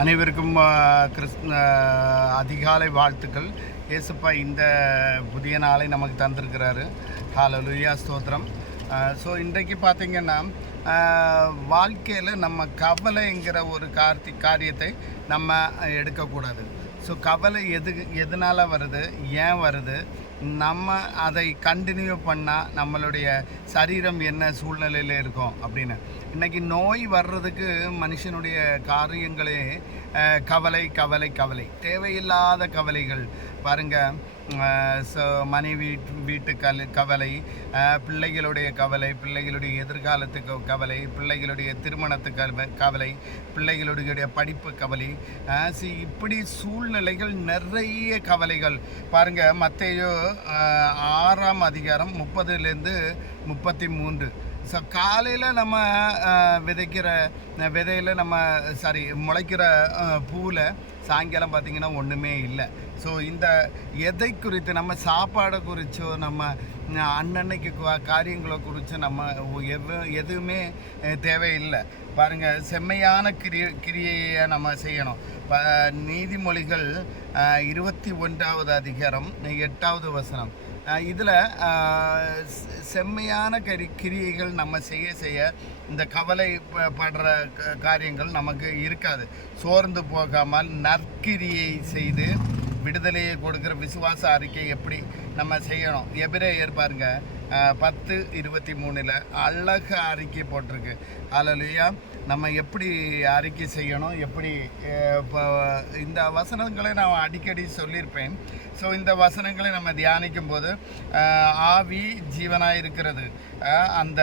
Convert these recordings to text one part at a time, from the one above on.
அனைவருக்கும் கிறிஸ்த அதிகாலை வாழ்த்துக்கள். இயேசுப்பா இந்த புதிய நாளை நமக்கு தந்திருக்கிறாரு. ஹalleluya ஸ்தோத்திரம். ஸோ இன்றைக்கு பார்த்தீங்கன்னா வாழ்க்கையில் நம்ம கவலைங்கிற ஒரு கார்த்தி காரியத்தை நம்ம எடுக்கக்கூடாது. ஸோ கவலை எது எதனால் வருது ஏன் வருது? நம்ம அதை கண்டினியூ பண்ணால் நம்மளுடைய சரீரம் என்ன சூழ்நிலையில் இருக்கும் அப்படின்னு. இன்றைக்கி நோய் வர்றதுக்கு மனுஷனுடைய காரியங்களே கவலை கவலை கவலை. தேவையில்லாத கவலைகள். பாருங்கள் மனைவி வீட்டு கல் கவலை பிள்ளைகளுடைய கவலை பிள்ளைகளுடைய எதிர்காலத்துக்கு கவலை பிள்ளைகளுடைய திருமணத்துக்கு கவலை பிள்ளைகளுடைய படிப்பு கவலை சி இப்படி சூழ்நிலைகள் நிறைய கவலைகள். பாருங்க மற்றையோ ஆறாம் அதிகாரம் முப்பதுலேருந்து முப்பத்தி மூன்று. ஸோ காலையில் நம்ம விதைக்கிற விதையில் நம்ம சாரி முளைக்கிற பூவில் சாயங்காலம் பார்த்திங்கன்னா ஒன்றுமே இல்லை. ஸோ இந்த எதை குறித்து நம்ம சாப்பாடை குறித்தோ நம்ம அன்னன்னைக்கு காரியங்களை குறித்து நம்ம எவ எதுவுமே தேவையில்லை. பாருங்கள் செம்மையான கிரிய கிரியையை நம்ம செய்யணும். இப்போ நீதிமொழிகள் இருபத்தி ஒன்றாவது அதிகாரம் எட்டாவது வசனம். இதில் செம்மையான கரி கிரியைகள் நம்ம செய்ய செய்ய இந்த கவலை ப- படுற க- காரியங்கள் நமக்கு இருக்காது. சோர்ந்து போகாமல் நற்கிரியை செய்து விடுதலையை கொடுக்குற விசுவாச அறிக்கை எப்படி நம்ம செய்யணும்? எபிரேயர் ஏற்பாருங்க பத்து இருபத்தி மூணில் அழகு அறிக்கை போட்டிருக்கு. அதுலையா நம்ம எப்படி அறிக்கை செய்யணும் எப்படி இப்போ இந்த வசனங்களை நான் அடிக்கடி சொல்லியிருப்பேன். ஸோ இந்த வசனங்களை நம்ம தியானிக்கும் போது ஆவி ஜீவனாக இருக்கிறது. அந்த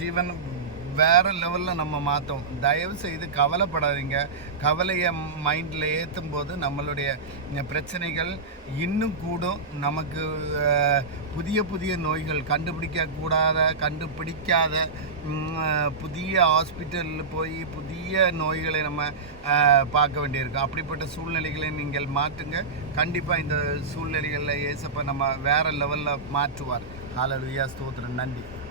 ஜீவன் வேறு லெவலில் நம்ம மாற்றோம் தயவு செய்து கவலைப்படாதீங்க. கவலையை மைண்டில் ஏற்றும் போது நம்மளுடைய இந்த பிரச்சனைகள் இன்னும் கூடும். நமக்கு புதிய புதிய நோய்கள் கண்டுபிடிக்க கூடாத கண்டுபிடிக்காத புதிய ஹாஸ்பிட்டலில் போய் புதிய நோய்களை நம்ம பார்க்க வேண்டியிருக்கும் அப்படிப்பட்ட சூழ்நிலைகளை நீங்கள் மாற்றுங்க. கண்டிப்பாக இந்த சூழ்நிலைகளில் ஏசப்ப நம்ம வேறு லெவலில் மாற்றுவார். ஹalleluya ஸ்தோத்திரம். நன்றி.